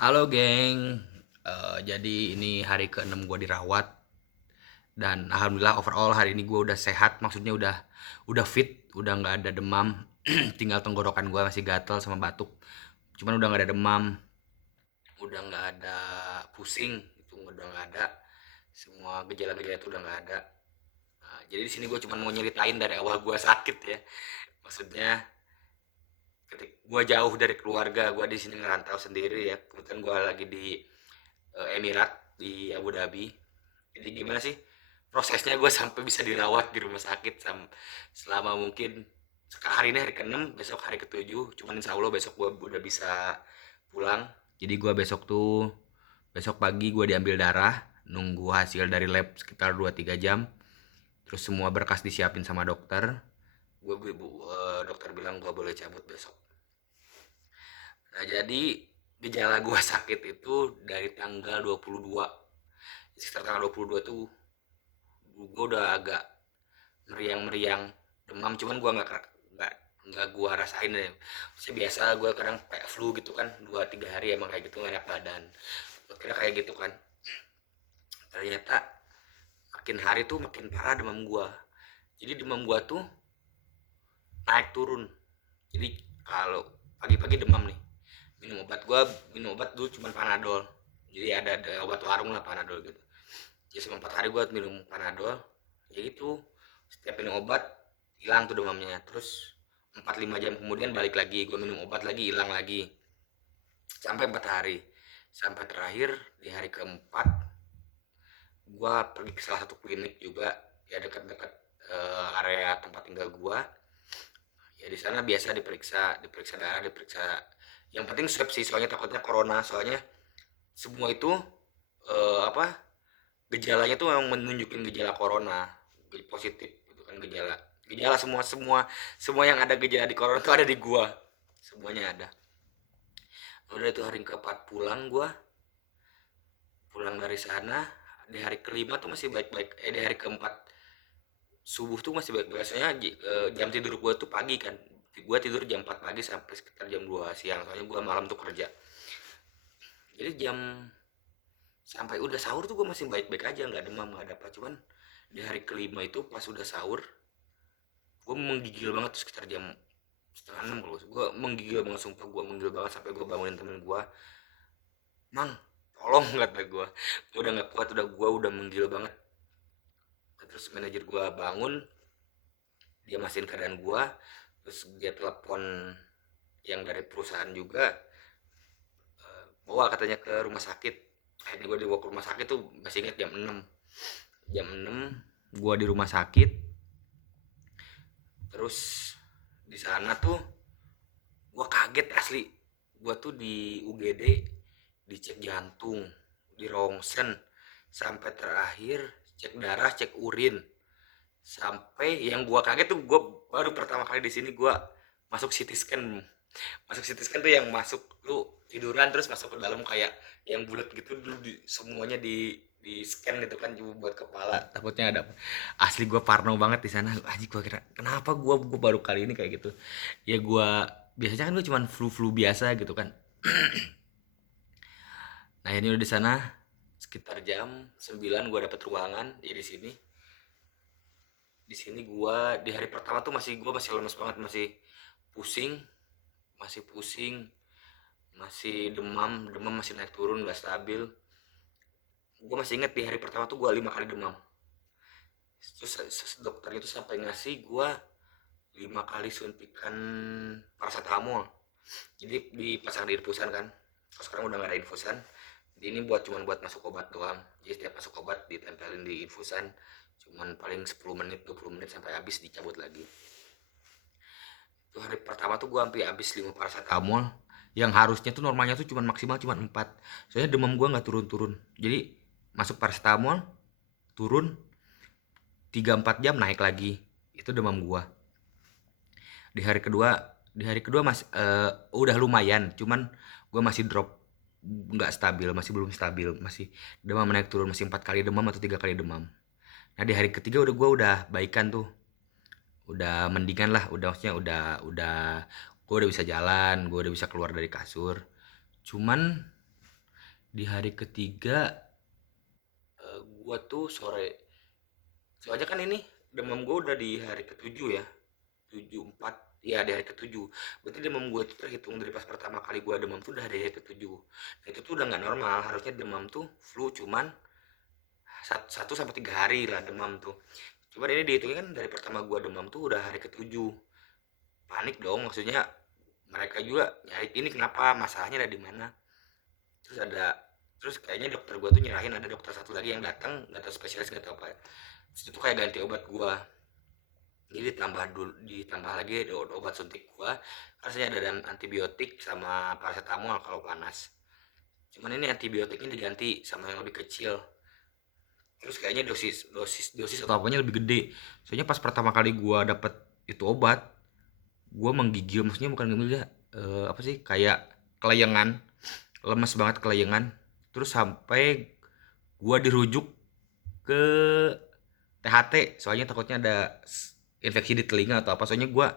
Halo geng. Jadi ini hari ke-6 gue dirawat dan alhamdulillah overall hari ini gue udah sehat, maksudnya udah fit, udah nggak ada demam. Tinggal tenggorokan gue masih gatel sama batuk. Cuman udah nggak ada demam, udah nggak ada pusing, itu udah nggak ada. Semua gejala-gejala itu udah nggak ada. Nah, jadi di sini gue cuma mau nyeritain dari awal gue sakit ya. Maksudnya ketika gue jauh dari keluarga, gue di sini ngerantau sendiri ya. Kebetulan gue lagi di Emirat di Abu Dhabi. Jadi gimana sih prosesnya gue sampai bisa dirawat di rumah sakit selama mungkin hari ini hari ke-6, besok hari ke-7, cuman insya Allah besok gue udah bisa pulang. Jadi gue besok pagi gue diambil darah, nunggu hasil dari lab sekitar 2-3 jam, terus semua berkas disiapin sama dokter. Dokter bilang gue boleh cabut besok. Nah, jadi gejala gue sakit itu dari tanggal 22, sekitar tanggal 22 tuh gue udah agak meriang-meriang demam, cuman gue nggak nggak gue rasain deh. Maksudnya biasa gue kadang kayak flu gitu kan, 2-3 hari emang kayak gitu, nggak enak badan. Gue kira kayak gitu kan, ternyata makin hari tuh makin parah demam gue. Jadi demam gue tuh naik turun. Jadi kalau pagi-pagi demam nih, minum obat dulu cuman Panadol. Jadi ada obat warung lah, Panadol gitu. Jadi selama 4 hari gue minum Panadol, ya gitu. Setiap minum obat hilang tuh demamnya. Terus 4-5 jam kemudian balik lagi, gue minum obat lagi, hilang lagi. Sampai 4 hari. Sampai terakhir di hari keempat, gue pergi ke salah satu klinik juga, ya dekat-dekat area tempat tinggal gue. Ya di sana biasa diperiksa darah, diperiksa. Yang penting swab sih, soalnya takutnya corona. Soalnya semua itu apa, gejalanya tuh memang menunjukin gejala corona, positif itu kan gejala. Gejala semua semua semua yang ada gejala di corona tuh ada di gua, semuanya ada. Udah itu hari keempat pulang dari sana. Di hari kelima tuh masih baik-baik, di hari keempat subuh tuh masih baik. Biasanya jam tidur gua tuh pagi kan, gua tidur jam 4 pagi sampai sekitar jam 2 siang, soalnya gua malam tuh kerja. Jadi sampai udah sahur tuh gue masih baik-baik aja, nggak demam, nggak ada apa. Cuman di hari kelima itu pas udah sahur, gue menggigil banget tuh sekitar jam setengah 6. Kalau gue menggigil banget, sumpah gue menggigil banget sampai gue bangunin temen gue, mang tolong, kata gue udah nggak kuat, gue udah menggigil banget. Terus manajer gue bangun, dia mastiin keadaan gue, terus dia telepon yang dari perusahaan juga, bawa katanya ke rumah sakit. Akhirnya gue dibawa ke rumah sakit tuh, masih inget jam 6 gue di rumah sakit. Terus di sana tuh gue kaget asli. Gue tuh di UGD dicek jantung, di rongsen, sampai terakhir cek darah, cek urin. Sampai yang gue kaget tuh, gue baru pertama kali di sini gue masuk CT scan. Masuk CT scan tuh yang masuk lu tiduran terus masuk ke dalam kayak yang bulat gitu dulu, semuanya di scan itu kan, cuma buat kepala, takutnya ada apa. Asli gue parno banget di sana. Aji, gue kira kenapa gue baru kali ini kayak gitu. Ya gue biasanya kan gue cuman flu biasa gitu kan. Nah ini udah di sana sekitar jam 9 gue dapet ruangan. Ya di sini gue di hari pertama tuh gue masih lemes banget, pusing pusing, masih demam, masih naik turun, gak stabil. Gue masih inget di hari pertama tuh gue 5 kali demam. Terus dokternya tuh sampai ngasih gue 5 kali suntikan paracetamol. Jadi dipasang di infusan kan. Terus sekarang udah gak ada infusan. Jadi ini cuman buat masuk obat doang. Jadi setiap masuk obat ditempelin di infusan. Cuman paling 10 menit, 20 menit sampai habis, dicabut lagi. Itu hari pertama tuh gue sampai habis 5 paracetamol. Yang harusnya tuh normalnya tuh cuman maksimal cuman 4. Soalnya demam gue gak turun-turun. Jadi masuk paracetamol, turun, 3-4 jam naik lagi. Itu demam gua. Di hari kedua udah lumayan, cuman gua masih drop, nggak stabil, masih belum stabil, masih demam naik turun, masih 4 kali demam atau 3 kali demam. Nah di hari ketiga gua udah baikan tuh, udah mendingan lah, maksudnya udah gua udah bisa jalan, gua udah bisa keluar dari kasur. Cuman Di hari ketiga gua tuh sore, soalnya kan ini demam gua udah di hari ketujuh ya, 7 4, ya di hari ketujuh. Berarti demam gua itu terhitung dari pas pertama kali gua demam tuh udah dari hari ketujuh. Nah itu tuh udah nggak normal, harusnya demam tuh flu cuman 1 sampai 3 hari lah demam tuh. Cuman ini dihitungnya kan dari pertama gua demam tuh udah hari ketujuh. Panik dong, maksudnya mereka juga nyari ini kenapa, masalahnya ada di mana. Terus ada, terus kayaknya dokter gua tuh nyerahin ada dokter satu lagi yang datang, nggak tahu spesialis nggak tahu apa. Terus itu kayak ganti obat gua. Jadi ditambah lagi ada obat suntik gua, rasanya ada dan antibiotik sama paracetamol kalau panas. Cuman ini antibiotiknya diganti sama yang lebih kecil. Terus kayaknya dosis atau apanya lebih gede. Soalnya pas pertama kali gua dapet itu obat, gua menggigil, maksudnya bukan gigil ya, apa sih, kayak kelayangan, lemes banget kelayangan. Terus sampai gua dirujuk ke THT, soalnya takutnya ada infeksi di telinga atau apa. Soalnya gua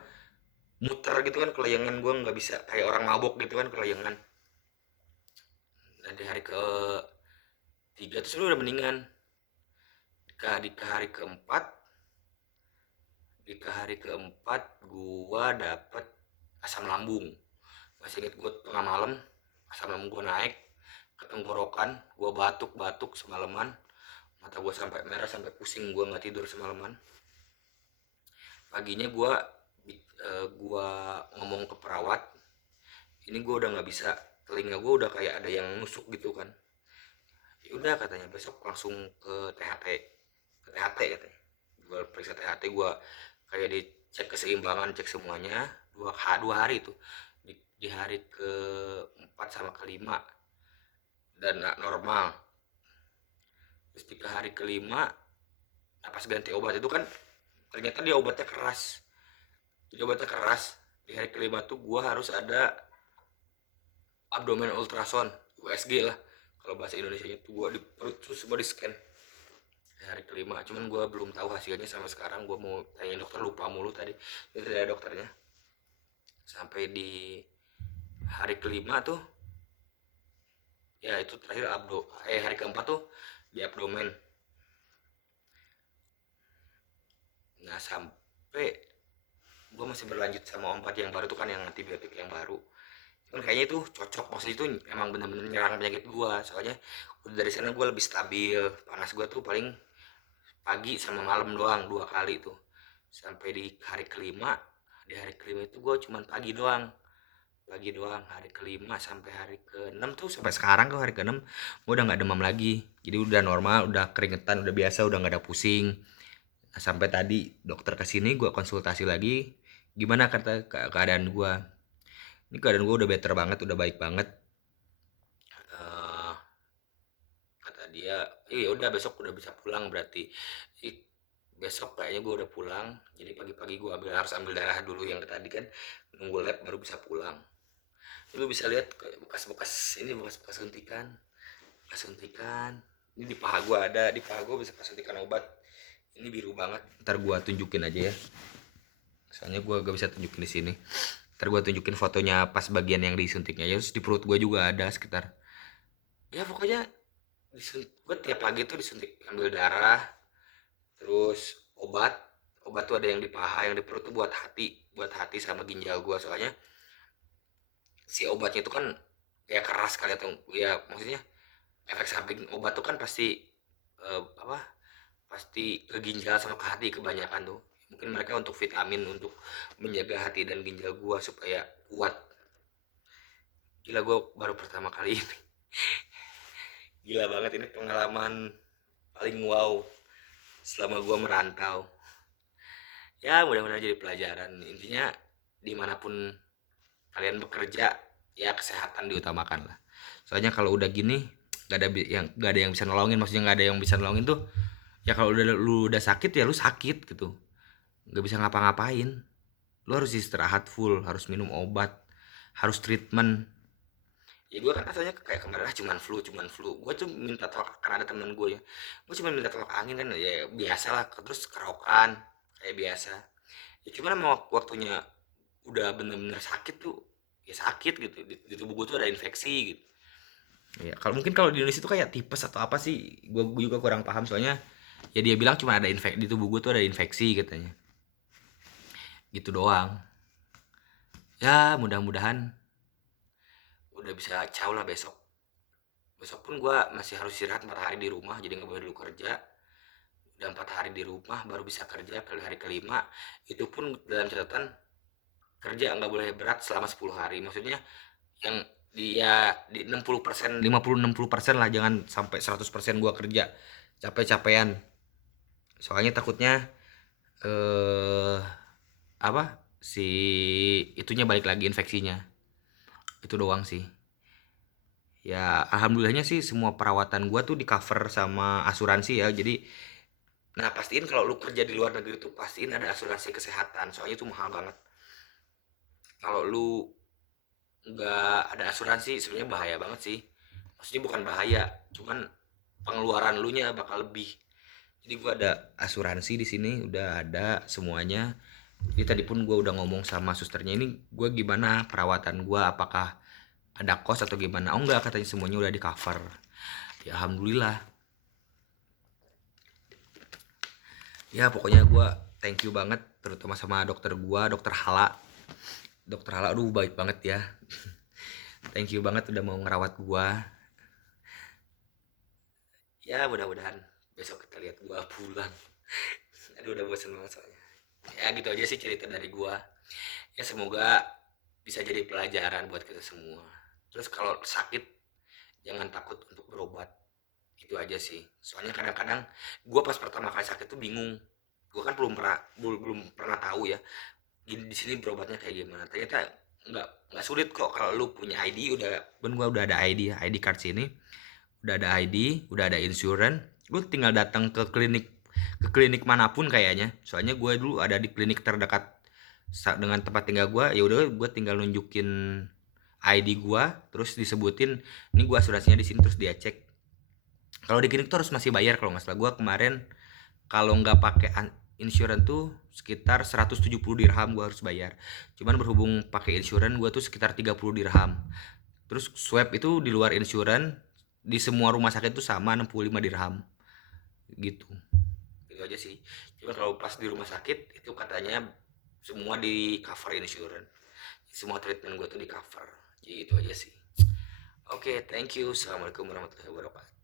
muter gitu kan kelayangan, gua nggak bisa kayak orang mabok gitu kan kelayangan. Dan di hari ke tiga terus lu udah mendingan. Di hari keempat, gua dapet asam lambung. Masih inget gua tengah malam asam lambung gua naik ke tenggorokan, gua batuk-batuk semalaman, mata gua sampai merah sampai pusing, gua nggak tidur semalaman. Paginya gua ngomong ke perawat, ini gua udah nggak bisa, telinga gua udah kayak ada yang nusuk gitu kan. Ya udah katanya besok langsung ke THT, katanya. Gua periksa THT, gua kayak dicek keseimbangan, cek semuanya. Dua hari tuh, di hari keempat sama kelima dan nggak normal. Terus di hari kelima, pas ganti obat itu kan ternyata dia obatnya keras. Jadi obatnya keras. Di hari kelima tuh gua harus ada abdomen ultrasound, USG lah kalau bahasa Indonesia itu. Gua di perut terus gua di scan di hari kelima. Cuman gua belum tahu hasilnya sama sekarang. Gua mau tanya dokter, lupa mulu tadi. Itu tidak ada dokternya. Sampai di hari kelima tuh, ya itu terakhir hari keempat tuh di abdomen. Nah sampai gue masih berlanjut sama obat yang baru tuh kan, yang antibiotik yang baru. Cuman kayaknya itu cocok, maksudnya itu emang bener-bener nyerang penyakit gue. Soalnya udah dari sana gue lebih stabil, panas gue tuh paling pagi sama malam doang 2 kali tuh. Sampai di hari kelima, itu gue cuman pagi doang. Hari kelima sampai hari ke-6 tuh, sampai sekarang ke hari ke-6 gue udah nggak demam lagi, jadi udah normal, udah keringetan, udah biasa, udah nggak ada pusing. Nah, sampai tadi dokter kesini, gue konsultasi lagi, gimana kata keadaan gue. Ini keadaan gue udah better banget, udah baik banget. Eh, Kata dia, iya udah besok udah bisa pulang berarti. Besok kayaknya gue udah pulang. Jadi pagi-pagi gue harus ambil darah dulu yang tadi kan, nunggu lab baru bisa pulang. Lu bisa lihat bekas-bekas ini, bekas-bekas suntikan, ini di paha gue ada, di paha gue bisa suntikan obat. Ini biru banget, ntar gue tunjukin aja ya, soalnya gue gak bisa tunjukin di sini. Ntar gue tunjukin fotonya pas bagian yang disuntiknya ya. Terus di perut gue juga ada sekitar, ya pokoknya gue tiap pagi tuh disuntik, ambil darah. Terus obat tuh ada yang di paha, yang di perut tuh buat hati sama ginjal gue. Soalnya si obatnya itu kan kayak keras kali, atau ya maksudnya efek samping obat tuh kan pasti apa, pasti ke ginjal sama ke hati kebanyakan tuh. Mungkin mereka untuk vitamin, untuk menjaga hati dan ginjal gua supaya kuat. Gila, gua baru pertama kali ini. Gila banget, ini pengalaman paling wow selama gua merantau. Ya mudah-mudahan jadi pelajaran. Intinya dimanapun kalian bekerja, ya kesehatan diutamakan lah. Soalnya kalau udah gini, gak ada yang bisa nolongin. Maksudnya gak ada yang bisa nolongin tuh, ya kalau lu udah sakit ya lu sakit gitu, nggak bisa ngapa-ngapain. Lu harus istirahat full, harus minum obat, harus treatment. Ya gue kan rasanya kayak kemarin cuman flu. Gue tuh minta tolak, karena ada temen gue ya, gue cuma minta tolak angin kan, ya biasa lah. Terus kerokan kayak biasa. Ya cuman mau waktunya udah bener-bener sakit tuh, ya sakit gitu, di tubuh gue tuh ada infeksi gitu. Ya, kalau di Indonesia itu kayak tipes atau apa sih? Gue juga kurang paham soalnya. Ya dia bilang cuma ada infeksi di tubuh gue tuh ada infeksi katanya. Gitu doang. Ya mudah-mudahan udah bisa caw lah besok. Besok pun gue masih harus istirahat 4 hari di rumah jadi nggak boleh dulu kerja. Udah 4 hari di rumah baru bisa kerja ke hari kelima. Itu pun dalam catatan kerja nggak boleh berat selama 10 hari. Maksudnya yang dia di 60%, 50-60% lah, jangan sampai 100% gua kerja capek-capean. Soalnya takutnya eh apa si itunya balik lagi infeksinya. Itu doang sih. Ya alhamdulillahnya sih semua perawatan gua tuh di cover sama asuransi ya. Jadi nah pastiin kalau lu kerja di luar negeri tuh pastiin ada asuransi kesehatan. Soalnya itu mahal banget. Kalau lu nggak ada asuransi sebenarnya bahaya banget sih. Maksudnya bukan bahaya, cuman pengeluaran lu nya bakal lebih. Jadi gua ada asuransi di sini, udah ada semuanya. Jadi tadi pun gua udah ngomong sama susternya, ini gua gimana perawatan gua, apakah ada kos atau gimana? Oh enggak, katanya semuanya udah di cover. Ya alhamdulillah. Ya pokoknya gua thank you banget terutama sama dokter gua, dokter Hala. Dokter Hala aduh baik banget ya. Thank you banget udah mau ngerawat gua. Ya mudah-mudahan besok kita lihat gua pulang. Aduh udah bosen banget soalnya. Ya gitu aja sih cerita dari gua. Ya semoga bisa jadi pelajaran buat kita semua. Terus kalau sakit jangan takut untuk berobat. Itu aja sih. Soalnya kadang-kadang gua pas pertama kali sakit tuh bingung. Gua kan belum pernah tahu ya. Di sini berobatnya kayak gimana. Ternyata nggak sulit kok kalau lu punya ID udah. Ben gua udah ada ID ya, ID card sini. Udah ada ID, udah ada insurance, lu tinggal datang ke klinik manapun kayaknya. Soalnya gue dulu ada di klinik terdekat dengan tempat tinggal gue, ya udah gue tinggal nunjukin ID gue, terus disebutin ini gue asuransinya di sini, terus dia cek. Kalau di klinik tuh harus masih bayar kalau nggak salah. Gue kemarin kalau nggak pakai insurance tuh sekitar 170 dirham gue harus bayar. Cuman berhubung pakai insurance gue tuh sekitar 30 dirham. Terus swab itu di luar insurance di semua rumah sakit tuh sama 65 dirham gitu. Itu aja sih. Cuma kalau pas di rumah sakit itu katanya semua di cover insurance. Semua treatment gue tuh di cover. Jadi itu aja sih. Oke, thank you. Assalamualaikum warahmatullahi wabarakatuh.